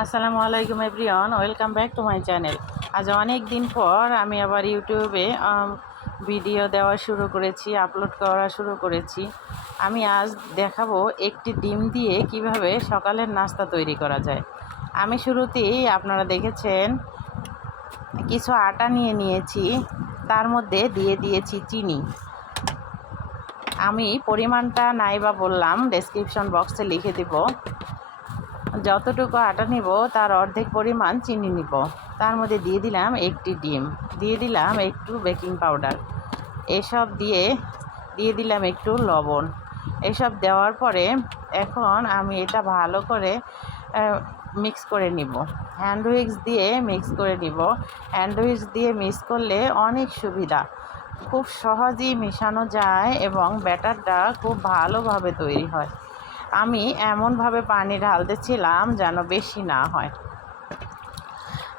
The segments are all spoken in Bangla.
আসসালামু আলাইকুম everyone, welcome back to my channel. আজ অনেক দিন পর আমি আবার ইউটিউবে ভিডিও দেওয়া শুরু করেছি, আপলোড করা শুরু করেছি। আমি আজ দেখাবো একটি ডিম দিয়ে কিভাবে সকালের নাস্তা তৈরি করা যায়। আমি শুরুতেই আপনারা দেখেছেন কিছু আটা নিয়ে নিয়েছি, তার মধ্যে দিয়ে দিয়েছি চিনি। আমি পরিমাণটা নাইবা বললাম, ডেসক্রিপশন বক্সে লিখে দিব। যতটুকু আটা নিব তার অর্ধেক পরিমাণ চিনি নিব। তার মধ্যে দিয়ে দিলাম একটি ডিম, দিয়ে দিলাম একটু বেকিং পাউডার, এসব দিয়ে দিলাম একটু লবণ। এসব দেওয়ার পরে এখন আমি এটা ভালো করে মিক্স করে নিব। হ্যান্ড উইক্স দিয়ে মিক্স করে নিব। হ্যান্ড উইক্স দিয়ে মিক্স করলে অনেক সুবিধা, খুব সহজেই মেশানো যায় এবং ব্যাটারটা খুব ভালোভাবে তৈরি হয়। আমি এমনভাবে পানি ঢালতেছিলাম যেন বেশি না হয়।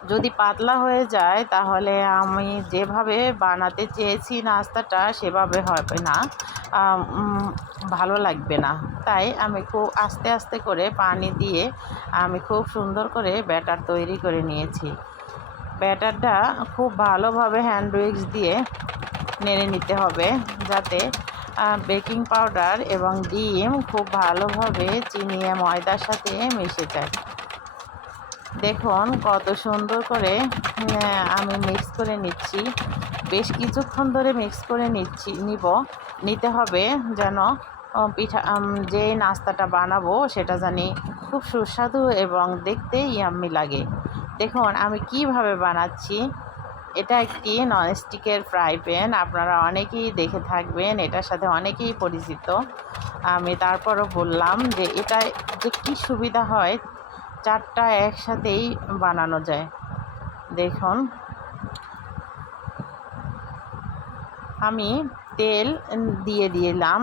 যদি পাতলা হয়ে যায় তাহলে আমি যেভাবে বানাতে চেয়েছি নাস্তাটা সেভাবে হবে না, ভালো লাগবে না। তাই আমি খুব আস্তে আস্তে করে পানি দিয়ে আমি খুব সুন্দর করে ব্যাটার তৈরি করে নিয়েছি। ব্যাটারটা খুব ভালোভাবে হ্যান্ড উইক্স দিয়ে নেড়ে নিতে হবে যাতে বেকিং পাউডার এবং ডিম খুব ভালোভাবে চিনি ময়দার সাথে মিশে যায়। দেখুন কত সুন্দর করে আমি মিক্স করে নিচ্ছি। বেশ কিছুক্ষণ ধরে মিক্স করে নিতে হবে যেন পিঠা যে নাস্তাটা বানাবো সেটা জানি খুব সুস্বাদু এবং দেখতে ইয়াম্মি লাগে। দেখুন আমি কিভাবে বানাচ্ছি। এটা একটি ননস্টিকের ফ্রাই প্যান, আপনারা অনেকেই দেখে থাকবেন, এটার সাথে অনেকেই পরিচিত। আমি তারপরও বললাম যে এটা যে কী সুবিধা হয়, চারটা একসাথেই বানানো যায়। দেখুন আমি তেল দিয়ে দিলাম,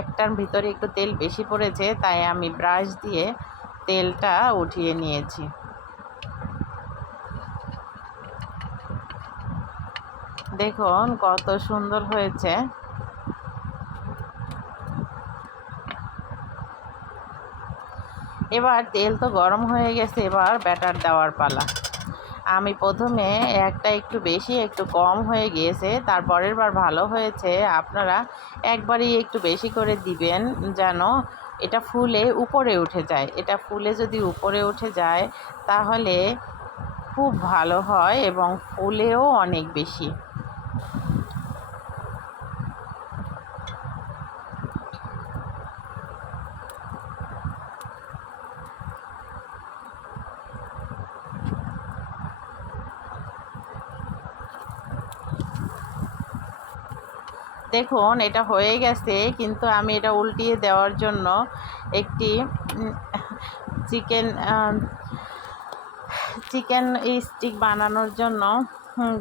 একটার ভিতরে একটু তেল বেশি পড়েছে তাই আমি ব্রাশ দিয়ে তেলটা উঠিয়ে নিয়েছি। দেখুন কত সুন্দর হয়েছে। এবার তেল তো গরম হয়ে গেছে, এবার ব্যাটার দেওয়ার পালা। আমি প্রথমে একটা একটু বেশি একটু কম হয়ে গিয়েছে, তারপরের বার ভালো হয়েছে। আপনারা একবারই একটু বেশি করে দিবেন যেন এটা ফুলে উপরে উঠে যায়। এটা ফুলে যদি উপরে উঠে যায় তাহলে খুব ভালো হয় এবং ফুলেও অনেক বেশি। দেখুন এটা হয়ে গেছে, কিন্তু আমি এটা উল্টিয়ে দেওয়ার জন্য একটি চিকেন স্টিক বানানোর জন্য,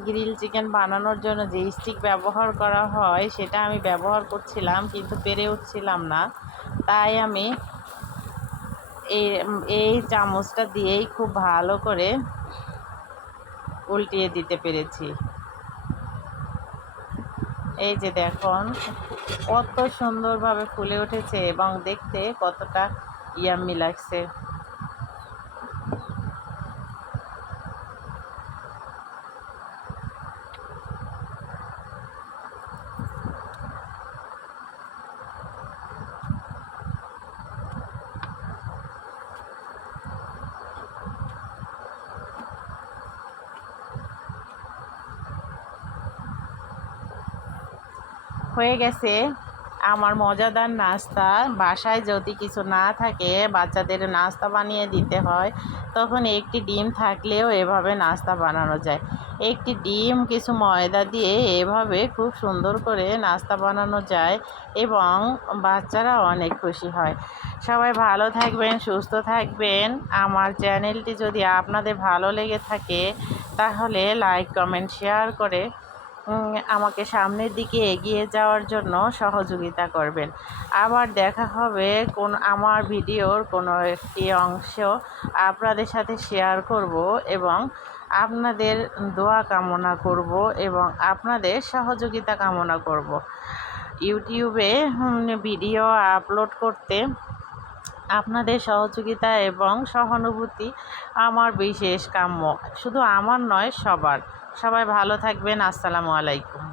গ্রিল চিকেন বানানোর জন্য যে স্টিক ব্যবহার করা হয় সেটা আমি ব্যবহার করছিলাম, কিন্তু পেরে উঠছিলাম না। তাই আমি এই চামচটা দিয়েই খুব ভালো করে উল্টিয়ে দিতে পেরেছি। এই যে দেখুন কত সুন্দরভাবে ফুলে উঠেছে এবং দেখতে কতটা ইয়াম্মি লাগছে। হয়ে গেছে আমার মজাদার নাস্তা। বাসায় যদি কিছু না থাকে, বাচ্চাদের নাস্তা বানিয়ে দিতে হয়, তখন একটি ডিম থাকলেও এভাবে নাস্তা বানানো যায়। একটি ডিম কিছু ময়দা দিয়ে এভাবে খুব সুন্দর করে নাস্তা বানানো যায় এবং বাচ্চারা অনেক খুশি হয়। সবাই ভালো থাকবেন, সুস্থ থাকবেন। আমার চ্যানেলটি যদি আপনাদের ভালো লেগে থাকে তাহলে লাইক, কমেন্ট, শেয়ার করে আমাকে সামনের দিকে এগিয়ে যাওয়ার জন্য সহযোগিতা করবেন। আবার দেখা হবে আমার ভিডিওর কোনো একটি অংশ আপনাদের সাথে শেয়ার করব এবং আপনাদের দোয়া কামনা করব এবং আপনাদের সহযোগিতা কামনা করব। ইউটিউবে ভিডিও আপলোড করতে আপনাদের সহযোগিতা এবং সহানুভূতি আমার বিশেষ কাম্য, শুধু আমার নয়, সবার। সবাই ভালো থাকবেন। আসসালামু আলাইকুম।